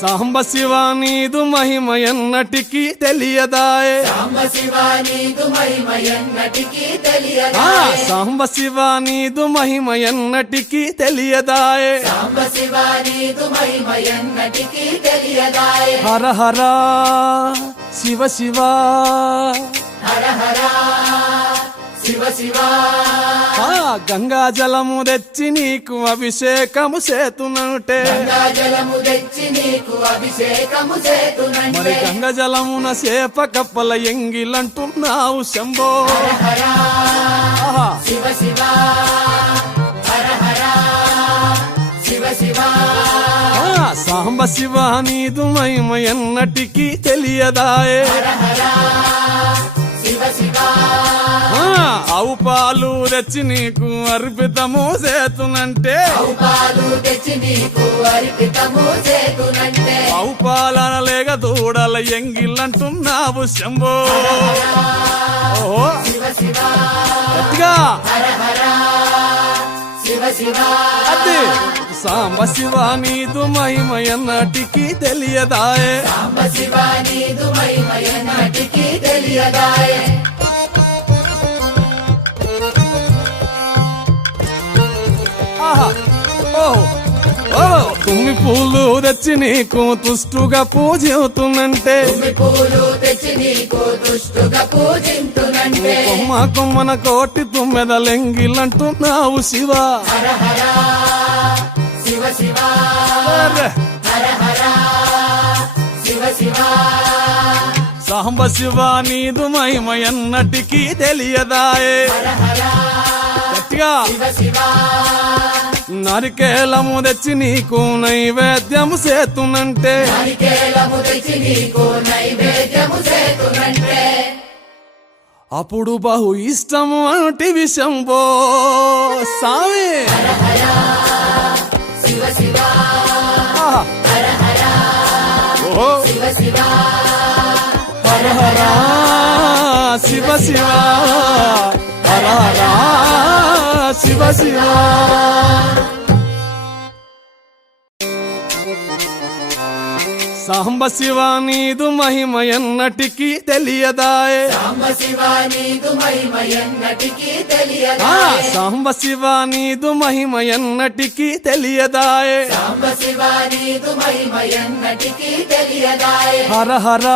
సాంబ శివ నీదు మహిమ ఎన్నటికి తెలియదాయే సాంబ శివ నీదు మహిమ ఎన్నటికీ తెలియదాయే సాంబ శివ నీదు మహిమ ఎన్నటికి తెలియదాయే సాంబ శివ నీదు మహిమ ఎన్నటికీ తెలియదాయే హర హర శివ శివ హర హర శివ శివ గంగా జలము తెచ్చి నీకు అభిషేకము చేతునంటే గంగా జలము తెచ్చి నీకు అభిషేకము మరి చేతునంటే గంగ జలమున చేప కప్పల ఎంగిలంటున్నావు శంభో హర ఆహా. శివ శివ హర హర శివ శివ సాంబ శివ నీదు మహిమ ఎన్నటికి తెలియదాయే హర హర శివ శివ ఆవు పాలు తెచ్చి నీకు అర్పితము చేతునంటే పాలు తెచ్చి నీకు అర్పితము చేతునంటే ఆవు పాలన లేక దూడల ఎంగిలంటున్నావు శంభో ఓహో శివ శివ గట్టిగా హర హర శివ శివ అది సాంబ శివ నీదు మహిమ ఎన్నటికి తెలియదాయే సాంబ శివ నీదు మహిమ ఎన్నటికీ తెలియదాయే ఆహా ఓహో ఓ తుమ్మి పూలు తెచ్చి నీకు తుష్టుగా పూజవుతున్నంటే తుమ్మి పూలు తెచ్చి నీకు దుష్టుగా పూజింతునంటే కొమ్మ కొమ్మన కోటి తుమ్మెదలెంగిలంటున్నావు శివ హర హర శివ శివ అరే. హర హర శివ శివ సాంబ శివ నీదు మహిమ ఎన్నటికి తెలియదాయే హర హర గట్టిగా శివ శివ నరికేలము తెచ్చి నీకు నైవేద్యము చేతునంటే నారికేలము తెచ్చి నీకు నైవేద్యము చేతునంటే అప్పుడు బహు ఇష్టము అంటే విషంబో సామి శివ శివ ఆహా. హర హర ఓహో శివ శివ హర హర శివ శివ హర హర శివ శివ సాంబ శివ నీదు మహిమ ఎన్నటికి తెలియదాయే సాంబ శివ నీదు మహిమ ఎన్నటికీ తెలియదాయే సాంబ శివ నీదు మహిమ ఎన్నటికి తెలియదాయే సాంబ శివ నీదు మహిమ ఎన్నటికీ తెలియదాయే హర హర